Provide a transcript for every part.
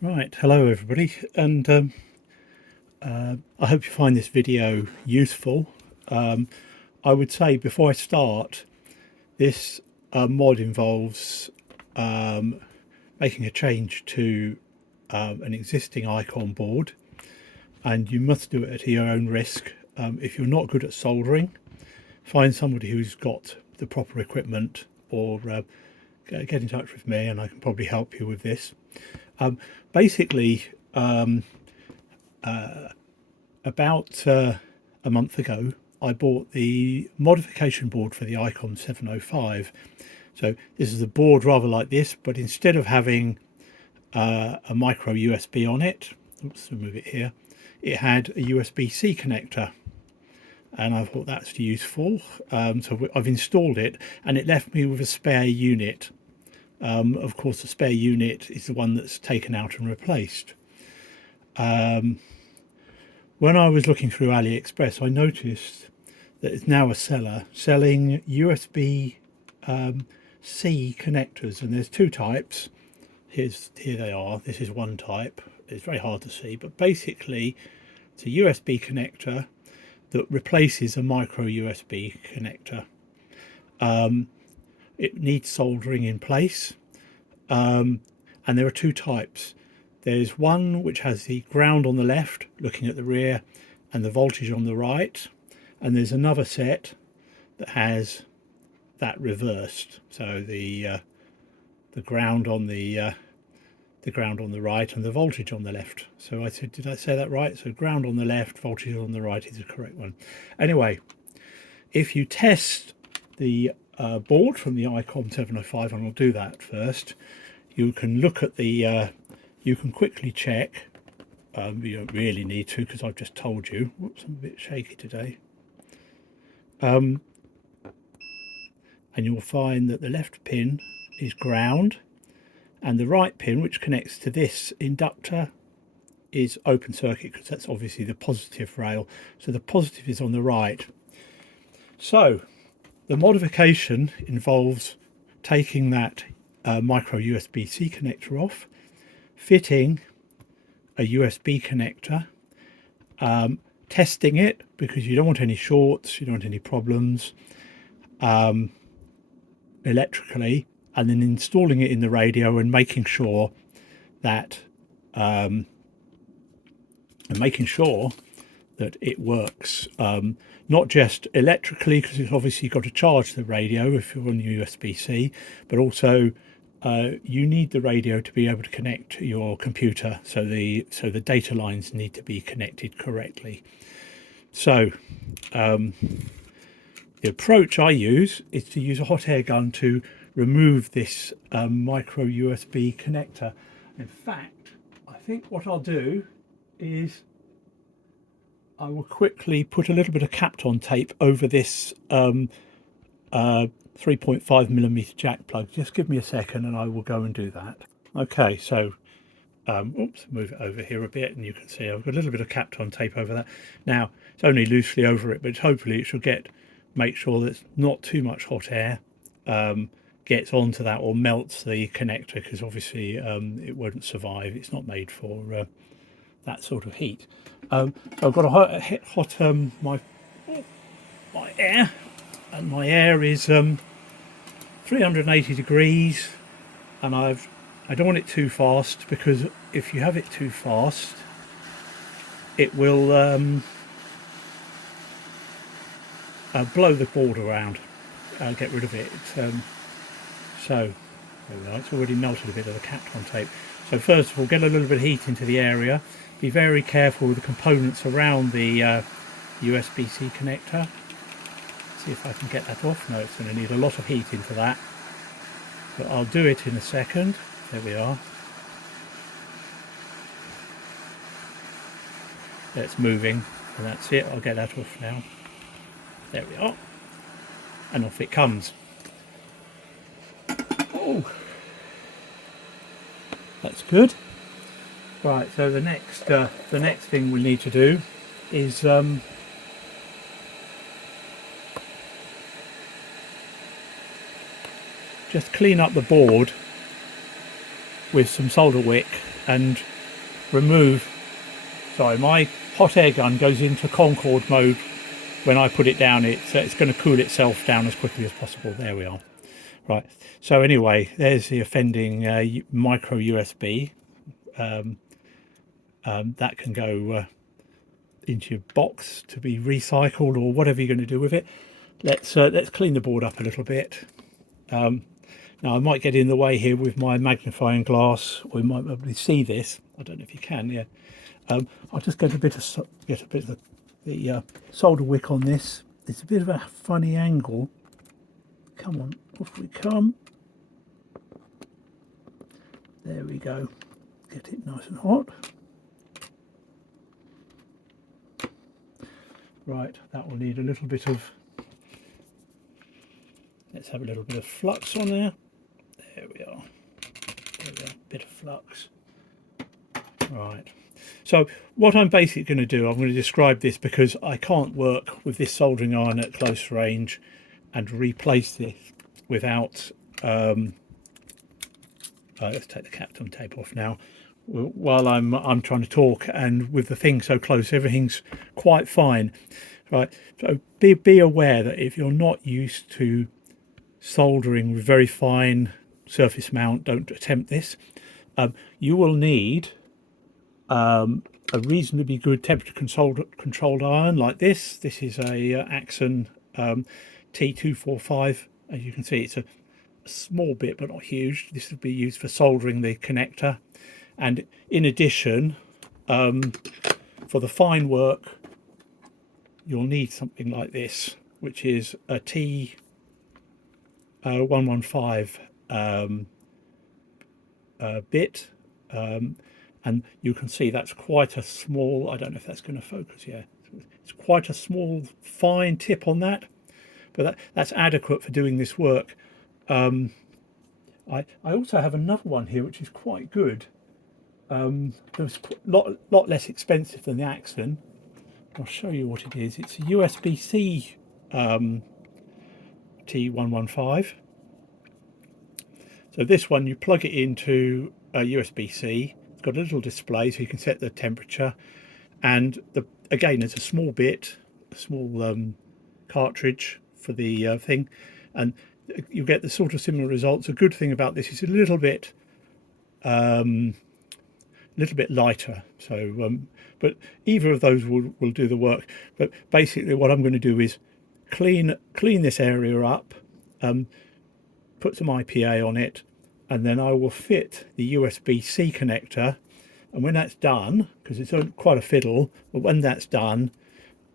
Right, hello everybody, and I hope you find this video useful. I would say before I start, this mod involves making a change to an existing Icom board, and you must do it at your own risk. If you're not good at soldering, find somebody who's got the proper equipment, or get in touch with me and I can probably help you with this. Basically, about a month ago, I bought the modification board for the Icom 705. So this is a board rather like this, but instead of having a micro USB on it, oops, remove it here, it had a USB-C connector. And I thought that's useful. So I've installed it, and it left me with a spare unit. Of course, the spare unit is the one that's taken out and replaced. When I was looking through AliExpress, I noticed that it's now a seller selling USB-C connectors, and there's two types. Here they are. This is one type. It's very hard to see, but basically it's a USB connector that replaces a micro USB connector. It needs soldering in place, and there are two types. There's one which has the ground on the left looking at the rear and the voltage on the right, and there's another set that has that reversed, so the ground on the ground on the right and the voltage on the left. So I said, did I say that right? So ground on the left, voltage on the right is the correct one. Anyway, if you test the board from the Icom 705, and I'll do that first, you can look at the you can quickly check. You don't really need to, because I've just told you. Whoops, I'm a bit shaky today. And you'll find that the left pin is ground, and the right pin, which connects to this inductor, is open circuit, because that's obviously the positive rail. So the positive is on the right. So the modification involves taking that micro USB-C connector off, fitting a USB connector, testing it, because you don't want any shorts, you don't want any problems electrically, and then installing it in the radio and making sure that it works, not just electrically, because it's obviously got to charge the radio if you're on USB-C, but also you need the radio to be able to connect to your computer, so the data lines need to be connected correctly. So the approach I use is to use a hot air gun to remove this micro USB connector. In fact, I think what I'll do is I will quickly put a little bit of Kapton tape over this 3.5mm jack plug. Just give me a second and I will go and do that. Okay, so oops, move it over here a bit, and you can see I've got a little bit of Kapton tape over that. Now it's only loosely over it, but hopefully it should make sure that not too much hot air gets onto that or melts the connector, because obviously it won't survive. It's not made for that sort of heat. So I've got a hot my air, and my air is 380 degrees, and I don't want it too fast, because if you have it too fast, it will blow the board around, get rid of it. So there we are. It's already melted a bit of the Kapton tape. So first of all, get a little bit of heat into the area. Be very careful with the components around the USB-C connector. See if I can get that off. No, it's going to need a lot of heat into that, but I'll do it in a second. There we are. It's moving, and that's it. I'll get that off now. There we are, and off it comes. Oh, that's good. Right, so the next thing we need to do is just clean up the board with some solder wick and remove. Sorry, my hot air gun goes into Concorde mode when I put it down. It's going to cool itself down as quickly as possible. There we are. Right. So anyway, there's the offending micro USB. That can go into your box to be recycled or whatever you're going to do with it. Let's clean the board up a little bit. Now I might get in the way here with my magnifying glass, or you might be able to see this. I don't know if you can. Yeah. I'll just get a bit of the solder wick on this. It's a bit of a funny angle. Come on, off we come. There we go. Get it nice and hot. Right, that will need a little bit of. Let's have a little bit of flux on there. There we are. There we are. Bit of flux. Right. So what I'm basically going to do, I'm going to describe this because I can't work with this soldering iron at close range and replace this without. Let's take the Captain tape off now. While I'm trying to talk, and with the thing so close, everything's quite fine, right? So be aware that if you're not used to soldering with very fine surface mount, don't attempt this. You will need a reasonably good temperature controlled iron like this. This is a Icom T245. As you can see, it's a small bit but not huge. This would be used for soldering the connector, and in addition, for the fine work you'll need something like this, which is a T115 bit, and you can see that's quite a small, I don't know if that's going to focus. Yeah, it's quite a small fine tip on that, but that's adequate for doing this work. I also have another one here which is quite good. It's a lot less expensive than the Icom. I'll show you what it is. It's a USB-C T115. So this one, you plug it into a USB-C. It's got a little display so you can set the temperature, and again it's a small bit, a small cartridge for the thing, and you get the sort of similar results. A good thing about this is a little bit lighter, so but either of those will do the work. But basically what I'm going to do is clean this area up, put some IPA on it, and then I will fit the USB-C connector. And when that's done, because it's quite a fiddle, but when that's done,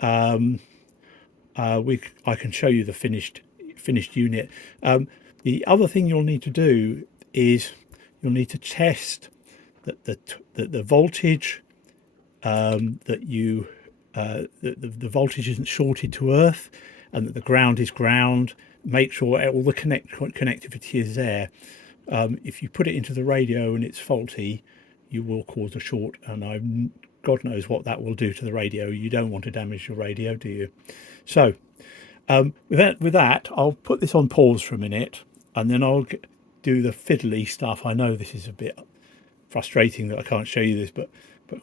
I can show you the finished unit. The other thing you'll need to do is you'll need to test that the voltage, the voltage isn't shorted to earth, and that the ground is ground. Make sure all the connectivity is there. If you put it into the radio and it's faulty, you will cause a short, and God knows what that will do to the radio. You don't want to damage your radio, do you? So with that, I'll put this on pause for a minute, and then I'll do the fiddly stuff. I know this is a bit frustrating that I can't show you this, but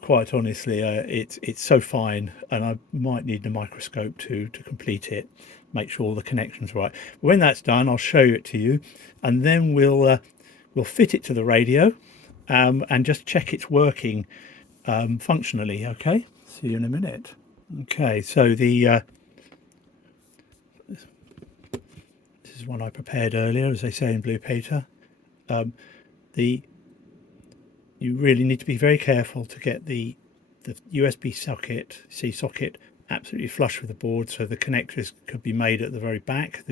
quite honestly, it's so fine, and I might need a microscope to complete it, make sure all the connections are right. But when that's done, I'll show it to you, and then we'll fit it to the radio, and just check it's working functionally. Okay, see you in a minute. Okay, so this is one I prepared earlier, as they say in Blue Peter. You really need to be very careful to get the USB-C socket absolutely flush with the board, so the connectors could be made at the very back.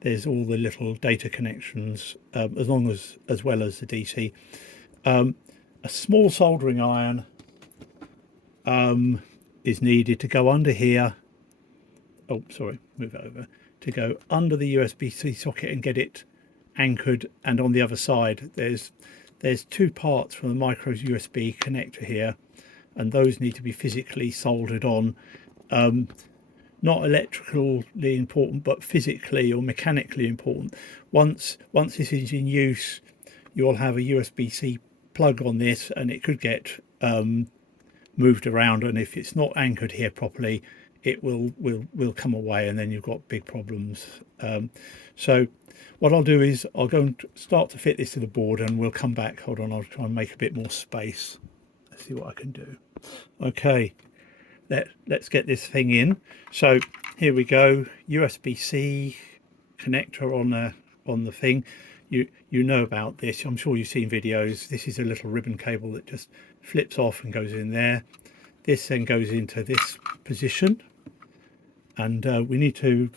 There's all the little data connections, as well as the DC. A small soldering iron is needed to go under here. Oh, sorry, move it over. To go under the USB-C socket and get it anchored, and on the other side there's two parts from the micro USB connector here, and those need to be physically soldered on. Not electrically important, but physically or mechanically important. Once this is in use, you'll have a USB-C plug on this and it could get moved around, and if it's not anchored here properly, it will come away, and then you've got big problems. So what I'll do is I'll go and start to fit this to the board, and we'll come back. Hold on, I'll try and make a bit more space. Let's see what I can do. Okay, let's get this thing in. So here we go, USB-C connector on the thing. You know about this, I'm sure you've seen videos. This is a little ribbon cable that just flips off and goes in there. This then goes into this position, and we need to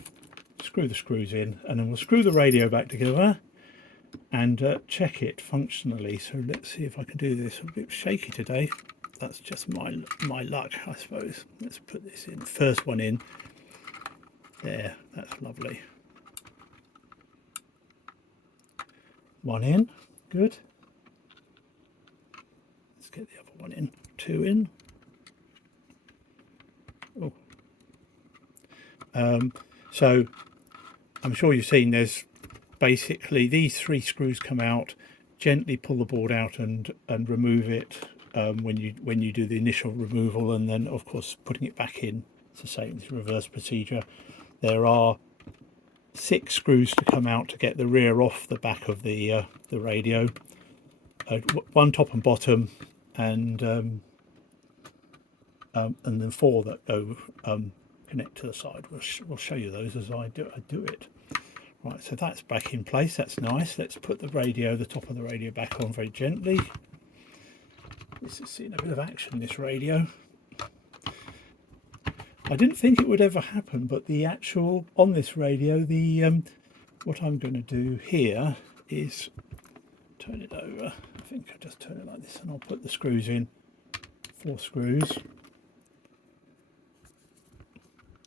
screw the screws in, and then we'll screw the radio back together and check it functionally. So let's see if I can do this. I'm a bit shaky today. That's just my luck, I suppose. Let's put this in, first one in there. That's lovely. One in, good. Let's get the other one in, two in. Oh. So I'm sure you've seen there's basically these three screws come out. Gently pull the board out and remove it when you do the initial removal, and then of course putting it back in. It's the same, it's reverse procedure. There are 6 screws to come out to get the rear off the back of the radio. One top and bottom, and then 4 that go connect to the side. We'll show you those as I do it. Right, so that's back in place. That's nice. Let's put the top of the radio back on very gently. This is seeing a bit of action, this radio. I didn't think it would ever happen, but the actual on this radio, what I'm going to do here is turn it over. I think I'll just turn it like this, and I'll put the screws in. 4 screws.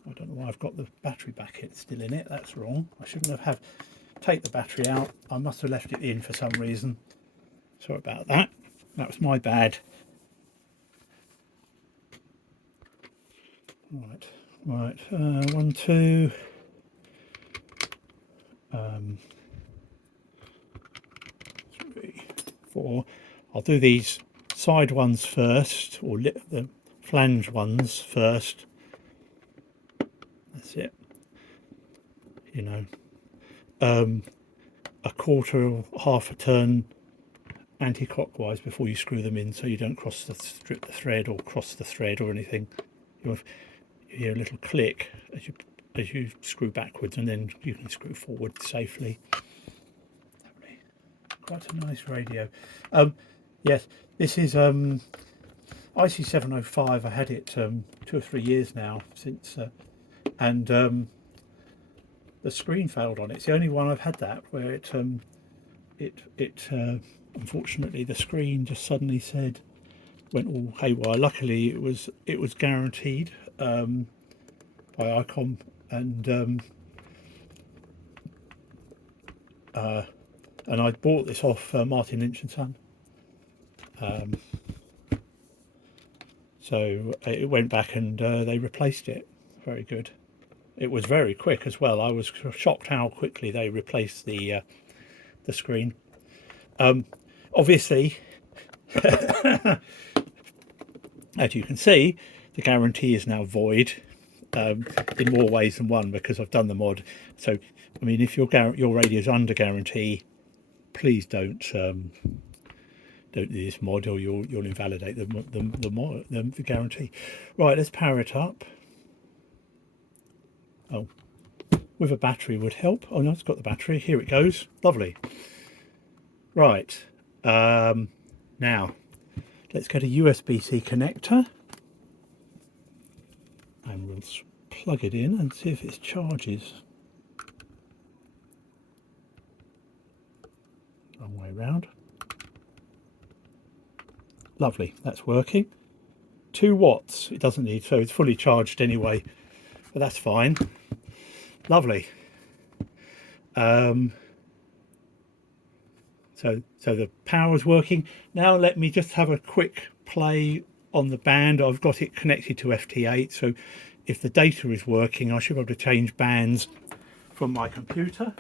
I don't know why I've got the battery back still in it. That's wrong. I shouldn't have take the battery out. I must have left it in for some reason. Sorry about that. That was my bad. Right. 1, 2. 3, 4. I'll do these side ones first, or the flange ones first. That's it. You know, a quarter or half a turn anti-clockwise before you screw them in, so you don't strip the thread or cross the thread or anything. You hear a little click as you screw backwards, and then you can screw forward safely. Quite a nice radio. Yes, this is IC-705. I had it 2 or 3 years now since, and the screen failed on it. It's the only one I've had that where it unfortunately the screen just suddenly went all haywire. Luckily it was guaranteed by Icom, and I bought this off Martin Lynch and Son. So it went back and they replaced it. Very good. It was very quick as well. I was shocked how quickly they replaced the screen. Obviously, as you can see, the guarantee is now void in more ways than one, because I've done the mod. So, I mean, if your radio is under guarantee, please don't do this mod, or you'll invalidate the guarantee. Right, let's power it up. Oh, with a battery would help. Oh no, it's got the battery. Here it goes. Lovely. Right, now let's get a USB-C connector, and we'll plug it in and see if it charges. Wrong way round. Lovely, that's working. 2 watts. It doesn't need, so it's fully charged anyway, but that's fine. Lovely. So the power's working. Now let me just have a quick play on the band. I've got it connected to FT8, so if the data is working, I should be able to change bands from my computer.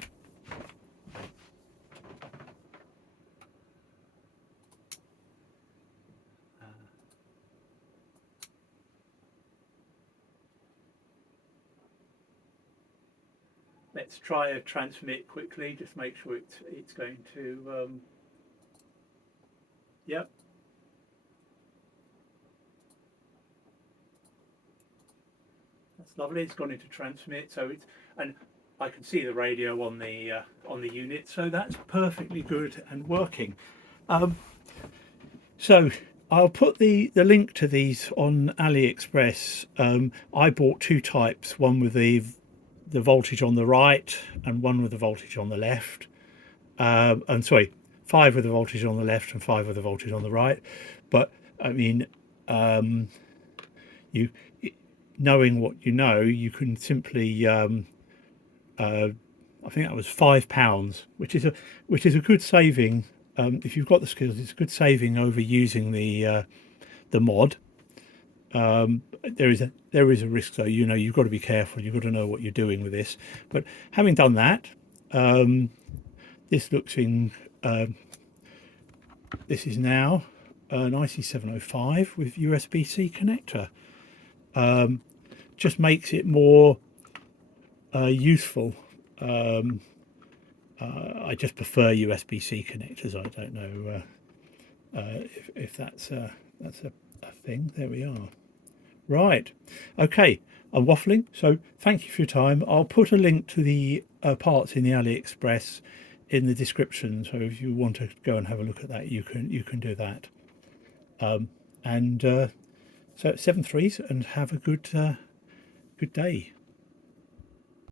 Let's try a transmit quickly, just make sure it's going to, yep. That's lovely. It's gone into transmit, so it's, and I can see the radio on the unit, so that's perfectly good and working. So I'll put the link to these on AliExpress. I bought two types, one with the voltage on the right and one with the voltage on the left. And sorry, 5 with the voltage on the left and 5 with the voltage on the right. But I mean, you knowing what you know, you can simply I think that was £5, which is a good saving. If you've got the skills, it's a good saving over using the mod. There is a risk though. You know, you've got to be careful. You've got to know what you're doing with this. But having done that, this looks in. This is now an IC-705 with USB-C connector. Just makes it more useful. I just prefer USB-C connectors. I don't know if that's a thing. There we are. Right. Okay. I'm waffling. So thank you for your time. I'll put a link to the parts in the AliExpress in the description. So if you want to go and have a look at that, you can do that. So 7 threes and have a good day.